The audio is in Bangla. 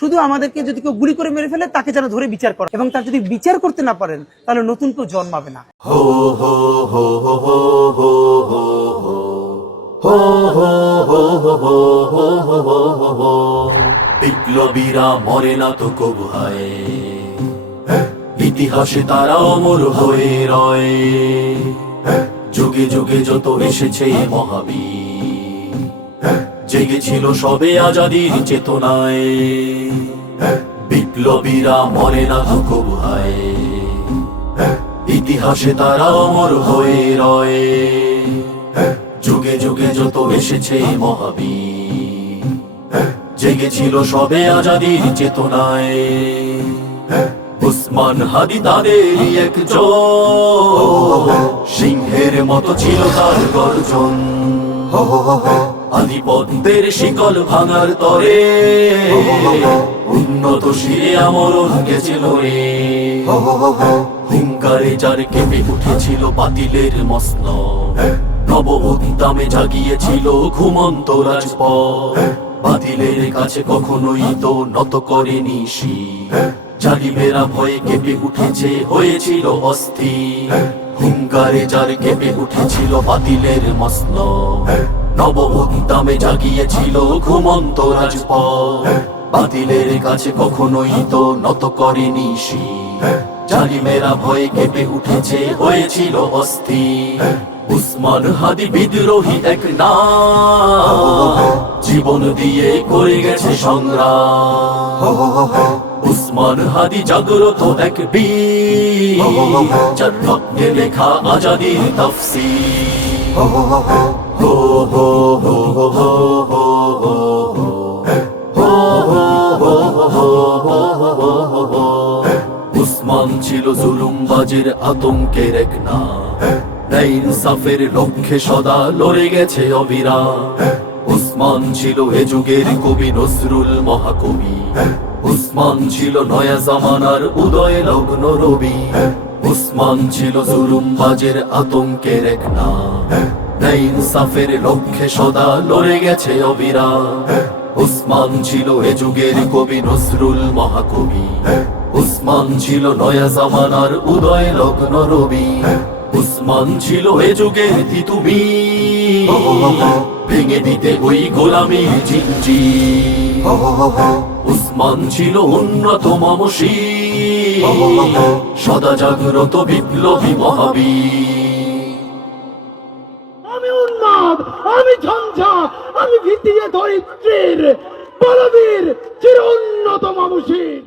শুধু আমাদেরকে যদি কেউ গুলি করে মেরে ফেলে তাকে যেন ধরে বিচার করে, এবং তার যদি বিচার করতে না পারেন তাহলে নতুন কেউ জন্মাবে না। বিপ্লবীরা মরে না তো কবু হায়, ইতিহাসে তারা অমর হয়ে রয়। যুগে যুগে যত এসেছে মহাবীর, জেগেছিল সবে আজাদির চেতনায়। বিপ্লবীরা মরে না তো কবু হায়, ইতিহাসে তারা অমর হয়ে রয়। যুগে যুগে যত এসেছে মহাবীর, জেগেছিল সবে আজাদির চেতনায়। উসমান হাদি তাদেরই একজন, সিংহের মতো ছিল তার গর্জন। আধিপত্যের শিকল ভাঙার তরে, উন্নত শিরে আমরণ গেছিল রে। হুঙ্কারে যার কেঁপে উঠেছিল বাতিলের মসনদ, নব উদ্দামে জাগিয়েছিল ঘুমন্ত রাজপথ। বাতিলের কাছে কখনোই তো নত করেনি শির, জালিমেরা ভয়ে কেঁপে উঠেছে হয়েছিল অস্থির। হুঙ্কারে যার কেঁপে উঠেছিল বাতিলের মসনদ, নব উদ্দামে জাগিয়েছিল ঘুমন্ত রাজপথ। বাতিলের কাছে কখনোই তো নত করেনি শির, জালিমেরা ভয়ে কেঁপে উঠেছে হয়েছিল অস্থির। উসমান হাদি বিদ্রোহী এক নাম, জীবন দিয়ে করে গেছে সংগ্রাম। উসমান হাদি জাগ্রত এক বীর, যার রক্তে লেখা আজাদির তাফসীর। হো হো হো হো হো হো। উসমান ছিল জুলুমবাজের আতঙ্কের এক নাম, ন্যায় ইনসাফের লক্ষ্যে সদা লড়ে গেছে অবিরাম। উসমান ছিল এ যুগের কবি নজরুল মহাকবি, উসমান ছিল নয়া জামানার উদয় লগ্ন রবি। উসমান ছিল জুলুমবাজের আতঙ্কের এক নাম, ন্যায় ইনসাফের লক্ষ্যে সদা লড়ে গেছে অবিরাম। উসমান ছিল এ যুগের কবি নজরুল মহাকবি, উসমান ছিল নয়া জামানার উদয় লগ্ন রবি। উসমান ছিল এ যুগের তিতুমির, ভেঙে দিতে ওই গোলামীর জিঞ্জির। উসমান ছিল উন্নত মমশীর, সদা জাগ্রত বিপ্লবী মহাবীর। আমি উন্মাদ, আমি ঝঞ্ঝা, আমি ভিতিয়ে ধরিত্রীর বলবীর চির উন্নত মমশীর।